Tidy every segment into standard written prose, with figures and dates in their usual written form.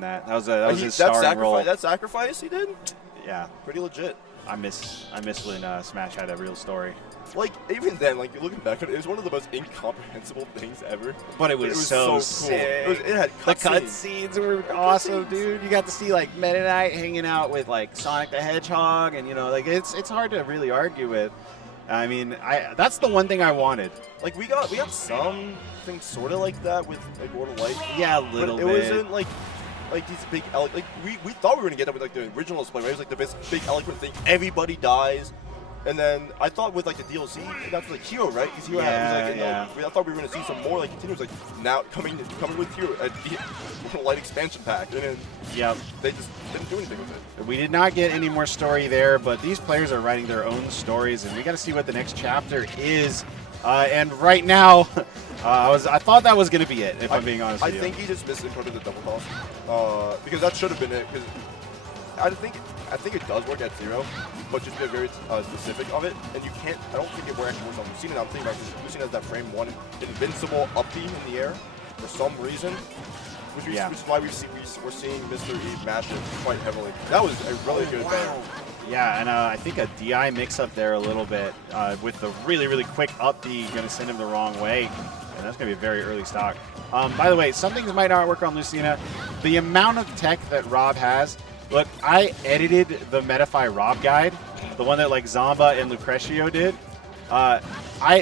doing that. That was his starring role. That sacrifice he did? Yeah. Pretty legit. I miss when Smash had a real story. Like, even then, like, looking back on it, it was one of the most incomprehensible things ever. But it was so sick. Cool. It had the cutscenes were awesome, dude. You got to see, like, Meta Knight hanging out with, like, Sonic the Hedgehog, and, you know, like, it's hard to really argue with. I mean, that's the one thing I wanted. Like, we got something sort of like that with, like, World of Light. Yeah, a little bit. It wasn't, like these big, like, we thought we were going to get that with, like, the original display, right? It was, like, the big eloquent thing. Everybody dies. And then I thought with, like, the DLC, that's like Hero, right? Because Hero had, I thought we were going to see some more, like, continuous, like, now coming with Hero, a light expansion pack. And then they just didn't do anything with it. We did not get any more story there, but these players are writing their own stories, and we got to see what the next chapter is. And right now, I thought that was going to be it, if I'm being honest with you. I think he just misinterpreted the double toss, because that should have been it. Because I think it does work at 0, but just be very specific of it. And you can't, I don't think it actually works on Lucina. I'm thinking about because Lucina has that frame 1 invincible up B in the air for some reason, which is why we're seeing Mr. E mash it quite heavily. That was a really good banner. Yeah, and I think a DI mix-up there a little bit with the really, really quick up D going to send him the wrong way. And that's going to be a very early stock. By the way, some things might not work on Lucina. The amount of tech that R.O.B has, look, I edited the Metafy R.O.B guide, the one that like Zamba and Lucretio did.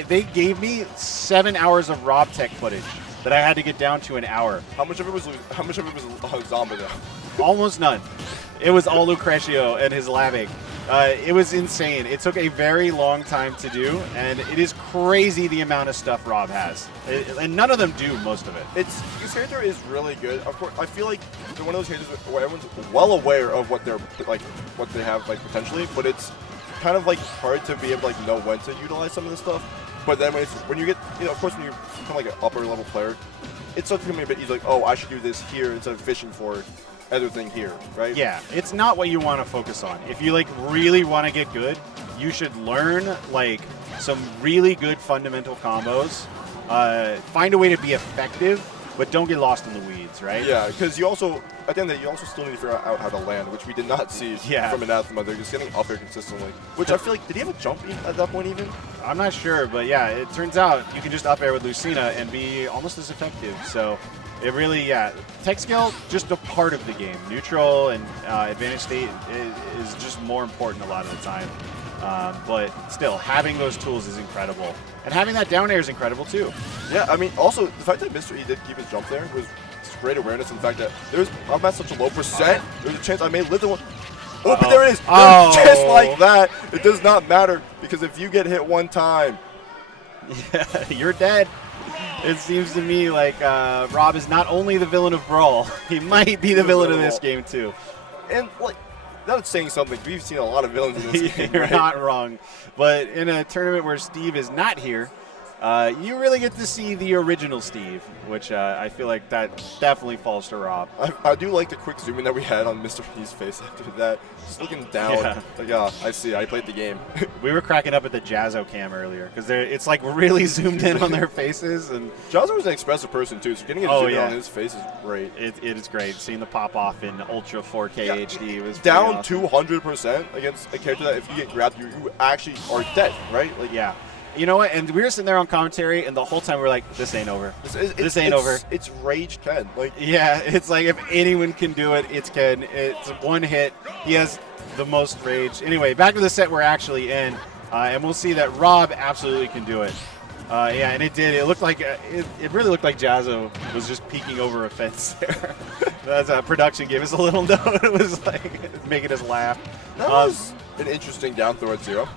They gave me 7 hours of R.O.B tech footage that I had to get down to an hour. How much of it was Zamba though? Almost none. It was all Lucretio and his labbing. It was insane. It took a very long time to do, and it is crazy the amount of stuff R.O.B has. And none of them do most of it. His character is really good. Of course, I feel like they're one of those characters where everyone's well aware of what they have potentially, but it's kind of like hard to be able to know when to utilize some of this stuff. But then when you get, of course, when you become like an upper level player, it's something to me a bit easy. Like, oh, I should do this here instead of fishing for other thing here, right? Yeah, it's not what you want to focus on. If you really want to get good, you should learn some really good fundamental combos. Find a way to be effective, but don't get lost in the weeds, right? Yeah, because you also, at the end of the day, you also still need to figure out how to land, which we did not see from Anathema. They're just getting up air consistently, which I feel like, did he have a jump at that point even? I'm not sure, but yeah, it turns out you can just up air with Lucina and be almost as effective. So it really, tech skill, just a part of the game. Neutral and advantage state is just more important a lot of the time. But still, having those tools is incredible. And having that down air is incredible, too. Yeah, I mean, also, the fact that Mr. E did keep his jump there was great awareness, and the fact that I'm at such a low percent, there's a chance I may live the one. Oh, but there it is. Just like that. It does not matter, because if you get hit one time, you're dead. It seems to me like R.O.B is not only the villain of Brawl, he might be the villain of this game, too. And, that's saying something. We've seen a lot of villains in this game. You're not wrong. But in a tournament where Steve is not here, you really get to see the original Steve, which I feel like that definitely falls to R.O.B. I do like the quick zoom in that we had on Mr. E's face after that. Just looking down. Yeah, I see. I played the game. We were cracking up at the Jazzo cam earlier because it's really zoomed in on their faces. And Jazzo was an expressive person too, so getting a zoom in on his face is great. It is great. Seeing the pop off in Ultra 4K HD was down awesome. 200% against a character that if you get grabbed, you actually are dead, right? Yeah. You know what? And we were sitting there on commentary, and the whole time we were like, "This ain't over. This ain't over." It's Rage Ken. It's like if anyone can do it, it's Ken. It's one hit. He has the most rage. Anyway, back to the set we're actually in, and we'll see that R.O.B absolutely can do it. And it did. It looked like it really looked like Jazzo was just peeking over a fence there. That's a production gave us a little note. It was making us laugh. That was an interesting down throw at 0.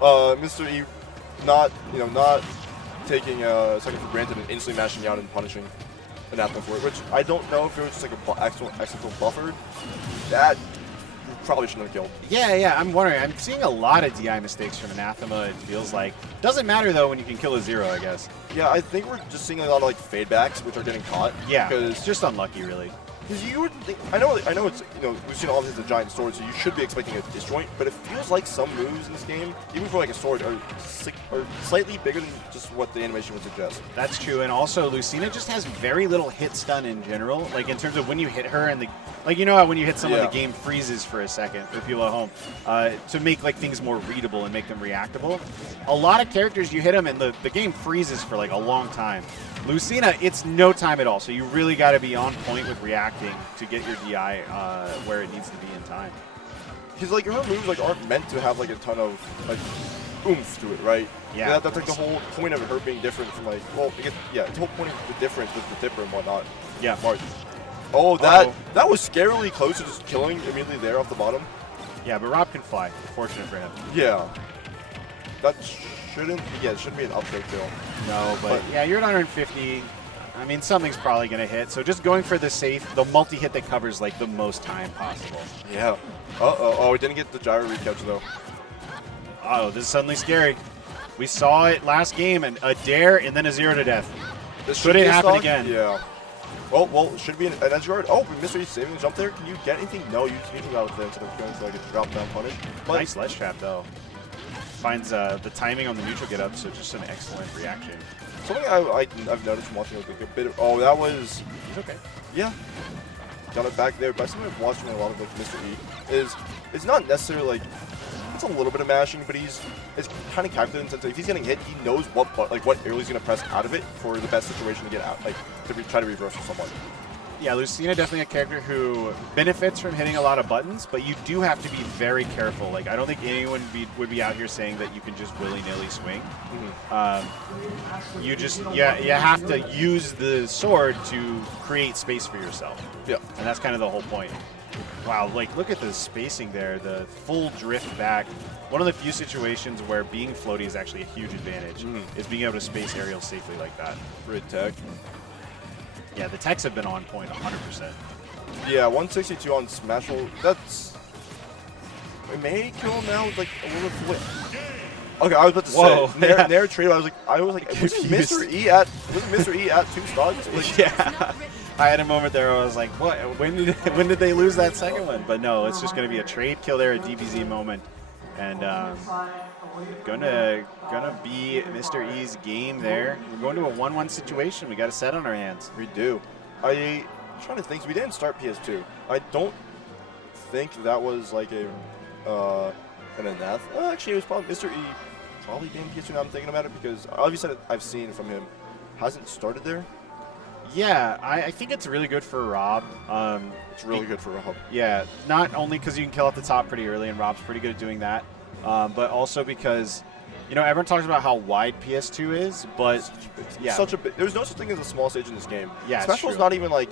Mr. E not taking a second for granted and instantly mashing out and punishing Anathema for it, which I don't know if it was just an accidental buffer. That you probably shouldn't have killed. Yeah, I'm wondering. I'm seeing a lot of DI mistakes from Anathema, it feels like. Doesn't matter, though, when you can kill a 0, I guess. Yeah, I think we're just seeing a lot of fade backs, which are getting caught. Yeah, it's just unlucky, really. Because you would think, I know it's, Lucina obviously has a giant sword, so you should be expecting a disjoint, but it feels like some moves in this game, even for like a sword, are slightly bigger than just what the animation would suggest. That's true, and also Lucina just has very little hit stun in general, like in terms of when you hit her and like you know how when you hit someone the game freezes for a second for people at home, to make like things more readable and make them reactable. A lot of characters you hit them and the game freezes for like a long time. Lucina, it's no time at all, so you really got to be on point with reacting to get your DI where it needs to be in time. Because like her moves like aren't meant to have like a ton of like oomph to it, right? Yeah. That's like the whole point of her being different from like, well, because the whole point of the difference with the Dipper and whatnot. Yeah. Oh, that was scarily close to just killing immediately there off the bottom. Yeah, but R.O.B can fly. Fortunate for him. Yeah. That shouldn't be an upgrade kill. No, but yeah, you're at 150. I mean, something's probably going to hit. So just going for the safe, the multi-hit that covers like the most time possible. Yeah. Oh, we didn't get the gyro recapture though. Oh, this is suddenly scary. We saw it last game, and a dare and then a 0 to death. Could it happen again? Yeah. Well, it should be an Edgeguard. Oh, Mr. saving the jump there. Can you get anything? No, you just need to go out there instead of going for like a drop down punish. But nice ledge trap though. Finds the timing on the neutral get up, so just an excellent reaction. Something I've noticed from watching like a bit of, oh, that was, he's okay. Yeah. Got it back there, but something I've watched from a lot of like Mr. E is, it's not necessarily like, it's a little bit of mashing, but it's kind of calculated in the sense that if he's getting hit, he knows what area he's going to press out of it for the best situation to get out, like to try to reverse with someone. Yeah, Lucina definitely a character who benefits from hitting a lot of buttons, but you do have to be very careful. Like, I don't think anyone would be out here saying that you can just willy-nilly swing. You have to use the sword to create space for yourself. Yeah. And that's kind of the whole point. Wow, like, look at the spacing there, the full drift back. One of the few situations where being floaty is actually a huge advantage, is being able to space aerials safely like that. Grid tech. Yeah, the techs have been on point 100%. Yeah, 162 on Smashville. That's... It may kill him now with like a little flip. Okay, I was about to say, Nair trade, I was like, wasn't Mr. E at 2 stocks? Like, yeah. I had a moment there where I was like, what? When did they lose that second one? But no, it's just going to be a trade kill there, a DBZ moment. And gonna be Mr. E's game there. We're going to a 1-1 situation. We got a set on our hands. We do. I'm trying to think. So we didn't start PS2. I don't think that was like an Anathema. Actually, it was probably Mr. E. Probably game PS2 now I'm thinking about it, because obviously I've seen from him hasn't started there. Yeah, I think it's really good for R.O.B. It's really good for R.O.B. Yeah, not only because you can kill at the top pretty early, and R.O.B.'s pretty good at doing that, but also because, everyone talks about how wide PS2 is, but yeah, there's no such thing as a small stage in this game. Yeah, Smashville's not even like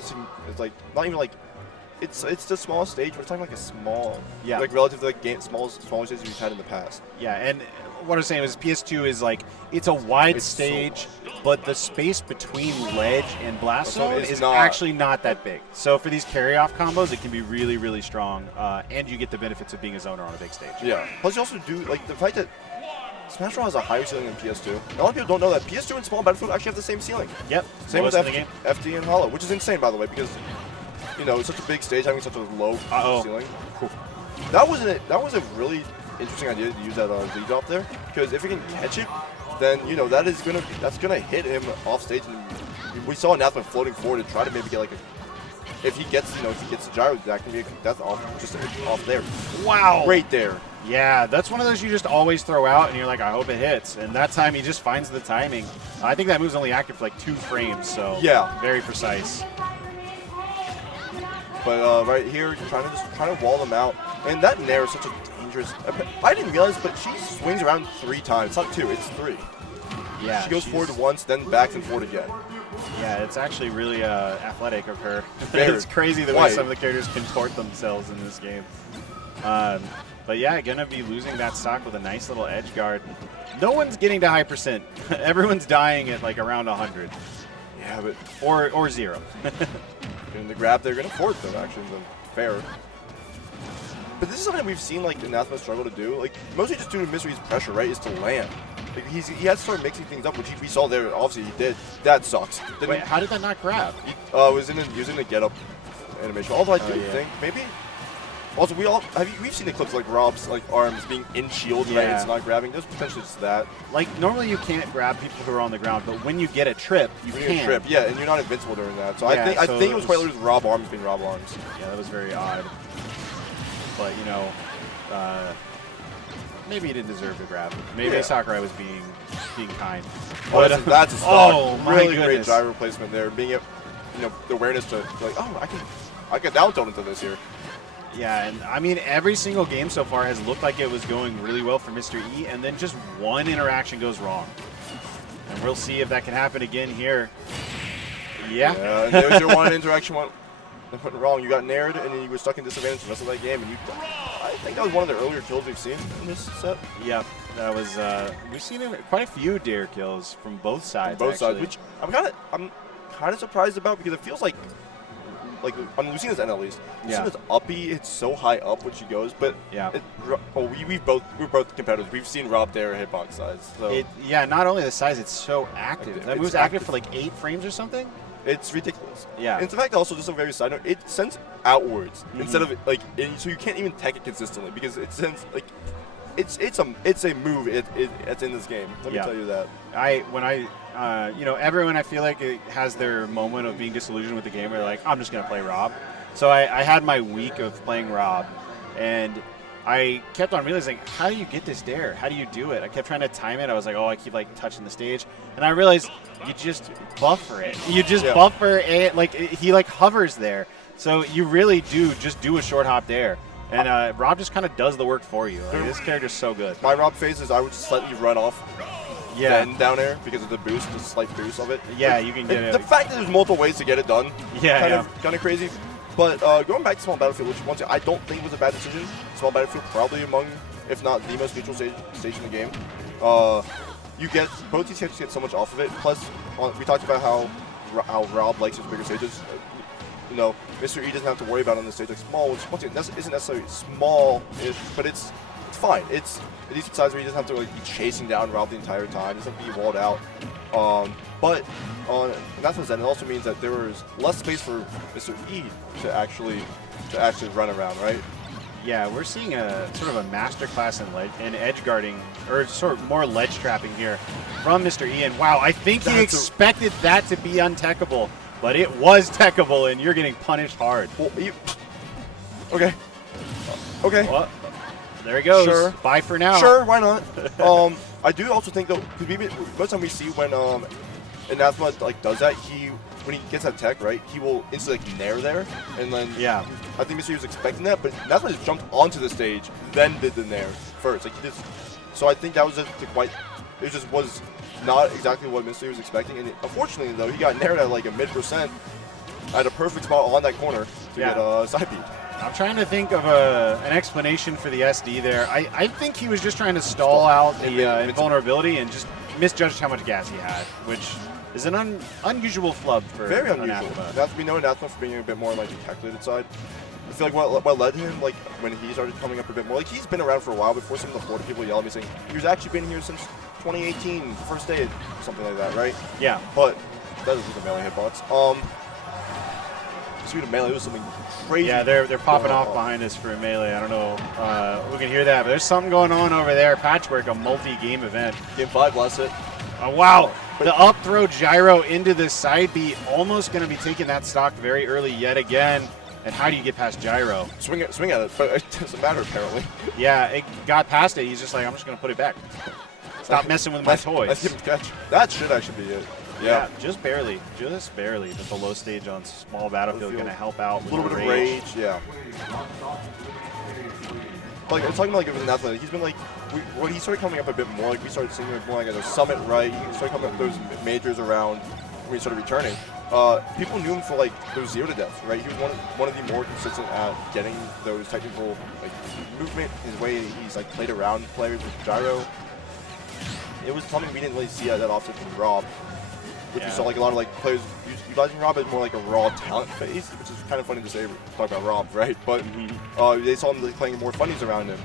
it's the smallest stage. We're talking like a small, like relative to like smallest stages we've had in the past. Yeah, and what I was saying was PS2 is like, it's a wide stage, but the space between ledge and blast zone is actually not that big. So for these carry-off combos, it can be really, really strong, and you get the benefits of being a zoner on a big stage. Yeah. Plus, you also do, like, the fact that Smash Bros. Has a higher ceiling than PS2. A lot of people don't know that PS2 and Small Battlefield actually have the same ceiling. Yep. Same with FD and Hollow, which is insane, by the way, because, it's such a big stage having such a low ceiling. That was a really interesting idea to use that lead drop there, because if he can catch it, then that's gonna hit him off stage, and we saw Anathema floating forward to try to maybe get like if he gets the gyro, that can be a death off there. Wow! Right there. Yeah, that's one of those you just always throw out, and you're like, I hope it hits. And that time he just finds the timing. I think that move's only active for like 2 frames, so yeah, very precise. But right here, trying to wall them out, and that Nair is such a dangerous. I didn't realize, but she swings around 3 times. It's not 2, it's 3. Yeah, she goes forward once, then back and forward again. Yeah, it's actually really athletic of her. It's crazy the way some of the characters contort themselves in this game. But yeah, gonna be losing that stock with a nice little edge guard. No one's getting to high percent. Everyone's dying at like around 100. Yeah, but or 0. In the grab, they're gonna forward them actually. Fair. But this is something we've seen like Anathema struggle to do. Like mostly just due to Misery's pressure, right? Is to land. Like he has to start mixing things up, which we saw there. Obviously, he did. That sucks. Wait, how did that not grab? He was in the get up, animation. Although I do yeah. think maybe. Also, we've seen the clips like R.O.B's like arms being in shield, right? It's not grabbing. There's potentially just that. Like normally you can't grab people who are on the ground, but when you get a trip, you can. Trip, yeah, and you're not invincible during that. So Yeah, I think it was quite literally R.O.B arms being R.O.B arms. Yeah, that was very odd. But you know, maybe he didn't deserve to grab. Maybe Sakurai was being kind. Oh, But, that's a stock. Oh my really goodness. great gyro placement there. Being the awareness to like, oh, I can down tilt into this here. Yeah, and I mean, every single game so far has looked like it was going really well for Mr. E, and then just one interaction goes wrong. And we'll see if that can happen again here. Yeah. And there's your one interaction went wrong. You got nared, and then you were stuck in disadvantage the rest of that game. And I think that was one of the earlier kills we've seen in this set. Yep, that was. We've seen quite a few dare kills from both sides. From both sides, which I'm kind of surprised about because it feels like on Lucina's end at least, Lucina's uppy. It's so high up when she goes, but we're both competitors. We've seen R.O.B there at hitbox size. So not only the size, it's so active. That move's active for like 8 frames or something. It's ridiculous. Yeah. And in fact, also just a very side note, it sends outwards instead of like, so you can't even tech it consistently because it sends like, it's a move. It's in this game. Let me tell you that. Everyone I feel like it has their moment of being disillusioned with the game. Where they're like, I'm just gonna play R.O.B. So I had my week of playing R.O.B. and I kept on realizing, how do you get this dare? How do you do it? I kept trying to time it. I was like, oh, I keep like touching the stage, and I realized you just buffer it. You just buffer it. Like he like hovers there, so you really do just do a short hop dare. And R.O.B just kind of does the work for you. Like, this character's so good. My R.O.B phase is I would slightly run off then down air because of the boost, the slight boost of it. Yeah, you can get it. The fact that there's multiple ways to get it done, kind of crazy. But going back to Small Battlefield, which once I don't think was a bad decision. Small Battlefield probably among, if not the most neutral stage in the game. You get both these characters get so much off of it. Plus, we talked about how R.O.B likes his bigger stages. Mr. E doesn't have to worry about on the stage like small, which once again isn't necessarily small, but it's fine. It's a decent size where he doesn't have to like be chasing down R.O.B the entire time. He doesn't have to be walled out. But on Anathema's end, it also means that there was less space for Mr. E to actually run around, right? Yeah, we're seeing a sort of a masterclass in edge guarding, or sort of more ledge trapping here from Mr. E. And wow, I think he expected that to be untechable, but it was techable, and you're getting punished hard. Well, okay. Well, there he goes. Sure. Bye for now. Sure, why not? I do also think though, because most time we see when Anathema like does that, when he gets that tech, right, he will instantly like nair there, and then I think Mr. E was expecting that, but Anathema just jumped onto the stage, then did the nair first. Like so I think that was it was not exactly what Mr. E was expecting, and unfortunately though, he got naired at like a mid% at a perfect spot on that corner to get a side beat. I'm trying to think of an explanation for the SD there. I think he was just trying to stall out the invulnerability and just misjudged how much gas he had, which is an unusual flub for very unusual. Anathema. We know Anathema for being a bit more like the calculated side. I feel like what led him, like when he started coming up a bit more, like he's been around for a while before some of the Florida people yell at me saying he's actually been here since 2018, the first day, something like that, right? Yeah. But that is the melee hitbox. Speaking of melee, was something crazy. Yeah, they're popping off behind us for a melee. I don't know who can hear that, but there's something going on over there. Patchwork, a multi-game event. Game 5, bless it. Oh, wow. The up throw gyro into the side B, almost going to be taking that stock very early yet again. And how do you get past gyro? Swing at it, but it doesn't matter apparently. Yeah, it got past it. He's just like, I'm just going to put it back. Stop messing with my toys. Let's give him catch. That should actually be it. Yeah, just barely. Just barely. But the low stage on Small Battlefield going to help out with a little bit of rage. Yeah. Like, I'm talking about like it was an athlete. He's been like, when he started coming up a bit more, like we started seeing him more like as a summit, right? He started coming up those majors around when he started returning. People knew him for like those 0 to deaths, right? He was one of the more consistent at getting those technical like movement, his way he's like played around players with gyro. It was something we didn't really see that often from R.O.B. Which we saw like a lot of like players utilizing R.O.B as more like a raw talent phase, which is kind of funny to say talk about R.O.B, right? But they saw him like, playing more funnies around him,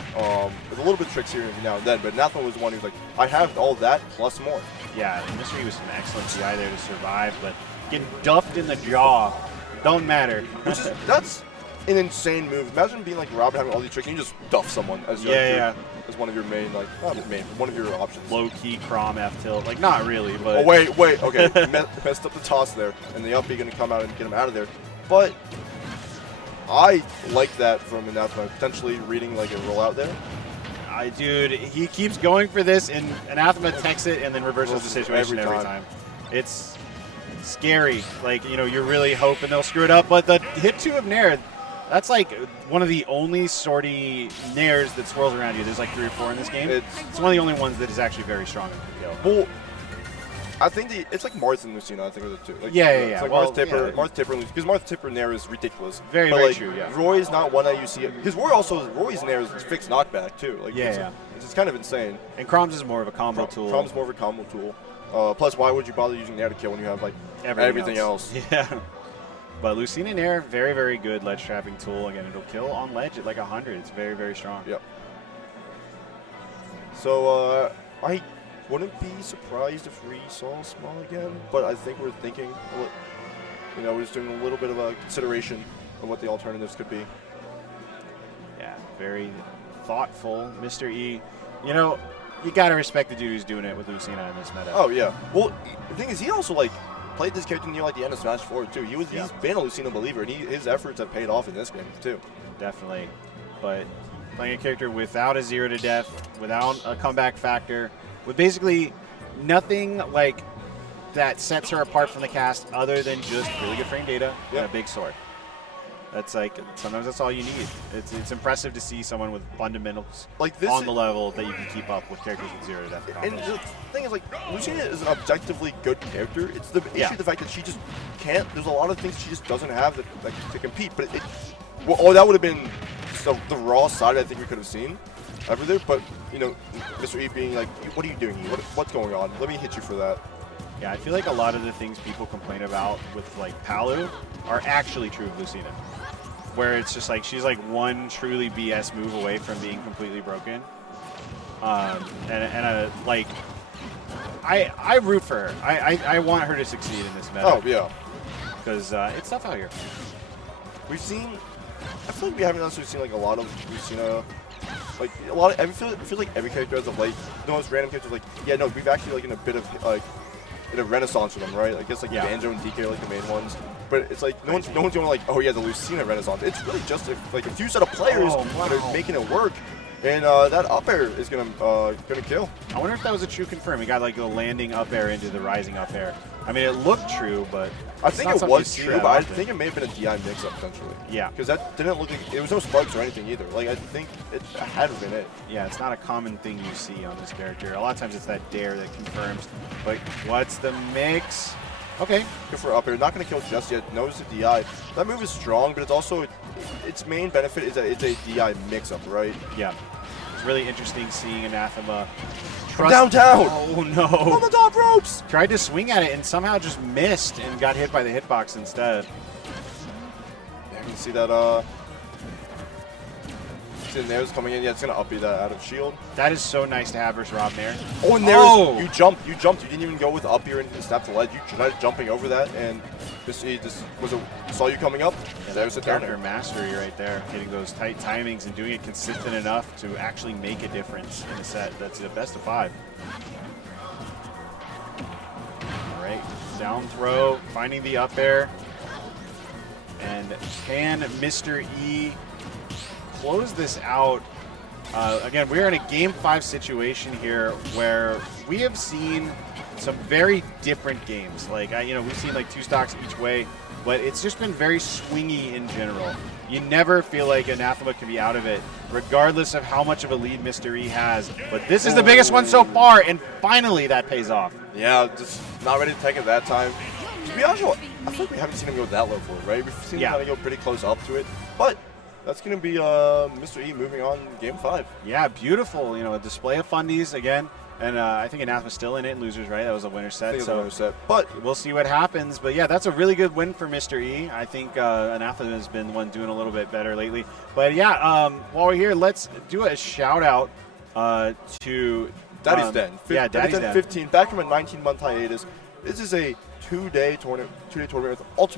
with a little bit of tricks here every now and then. But Anathema was the one who's like, I have all that plus more. Yeah, and Mystery was an excellent CI there to survive, but getting duffed in the jaw Don't matter. That's an insane move. Imagine being like R.O.B having all these tricks and you just duff someone as as one of your main, like, not main, one of your options. Low-key Crom F tilt. Like, not really, but... Oh, wait. Okay. Messed up the toss there. And the up B going to come out and get him out of there. But I like that from Anathema, potentially reading, like, a rollout there. Dude, he keeps going for this, and Anathema techs it and then reverses the situation every time. It's scary. Like, you know, you're really hoping they'll screw it up. But the hit 2 of Nair, that's like one of the only sortie Nairs that swirls around you. There's like 3 or 4 in this game. It's one of the only ones that is actually very strong. Well, I think it's like Marth and Lucina, I think, are the two. Like, yeah. It's like Marth Tipper and Lucina. Because Marth Tipper Nair is ridiculous. Very true, yeah. Roy is not one that you see. Because Roy's Nair is fixed knockback, too. Like, it's kind of insane. And Crom's is more of a combo tool. Crom's more of a combo tool. Plus, why would you bother using Nair to kill when you have, like, everything else? Yeah. But Lucina Nair, very, very good ledge trapping tool. Again, it'll kill on ledge at like 100. It's very, very strong. Yep. So, I wouldn't be surprised if we saw small again, but I think we're thinking, you know, we're just doing a little bit of a consideration of what the alternatives could be. Yeah, very thoughtful, Mr. E. You know, you got to respect the dude who's doing it with Lucina in this meta. Oh, yeah. Well, the thing is, he also, like, played this character near, like, the end of Smash 4, too. He's been a Lucina believer, and his efforts have paid off in this game, too. Definitely. But playing a character without a 0 to death, without a comeback factor, with basically nothing, like, that sets her apart from the cast other than just really good frame data and a big sword. That's like, sometimes that's all you need. It's impressive to see someone with fundamentals like this on the level that you can keep up with characters with 0 to death. And the thing is, like, Lucina is an objectively good character. It's the issue, the fact that she just can't. There's a lot of things she just doesn't have to compete. But that would have been the raw side I think we could have seen ever there. But, you know, Mr. E being like, what are you doing here? What's going on? Let me hit you for that. Yeah, I feel like a lot of the things people complain about with, like, Palu are actually true of Lucina. Where it's just like she's like one truly BS move away from being completely broken, like I root for her. I want her to succeed in this meta. Oh yeah, because it's tough out here. We've seen. I feel like we haven't necessarily seen like a lot of Lucina. Like a lot of. I feel like every character as of late, the most random characters like we've actually like in a bit of like in a renaissance for them, right? I guess like Banjo and DK are like the main ones. But it's like no one's going like, oh yeah, the Lucina Renaissance. It's really just like a few set of players that are making it work, and that up air is gonna kill. I wonder if that was a true confirm. He got like the landing up air into the rising up air. I mean, it looked true, but I think it was true. But I think it may have been a DI mix-up potentially. Yeah, because that didn't look like it was no sparks or anything either. Like I think it had been it. Yeah, it's not a common thing you see on this character. A lot of times it's that dare that confirms. But what's the mix? Okay. Good for up air. Not going to kill just yet. Knows the DI. That move is strong, but it's also its main benefit is that it's a DI mix-up, right? Yeah. It's really interesting seeing Anathema downtown. Oh no! On the top ropes. Tried to swing at it and somehow just missed and got hit by the hitbox instead. Yeah, you can see that. Nair's coming in. Yeah, it's gonna up B that out of shield. That is so nice to have versus R.O.B Nair. Oh, and there's you jumped. You didn't even go with up here and snap the ledge. You tried jumping over that, and saw you coming up. Yeah, there's a counter mastery right there, getting those tight timings and doing it consistent enough to actually make a difference in a set. That's the best of 5. All right, down throw, finding the up air, and can Mr. E close this out? Again, we're in a Game 5 situation here where we have seen some very different games. Like, we've seen like 2 stocks each way, but it's just been very swingy in general. You never feel like Anathema can be out of it, regardless of how much of a lead Mr. E has. But this is the biggest one so far, and finally that pays off. Yeah, just not ready to take it that time. To be honest, I feel like we haven't seen him go that low for it, right? We've seen him kind of go pretty close up to it, but that's going to be Mr. E moving on Game 5. Yeah, beautiful. A display of fundies again. And I think Anathema's still in it in losers, right? That was a winner set. I think it was a winner set. But we'll see what happens. But yeah, that's a really good win for Mr. E. I think Anathema has been the one doing a little bit better lately. But yeah, while we're here, let's do a shout out to Daddy's Den. Daddy's Den 15, back from a 19-month hiatus. This is a two-day tournament with ultimate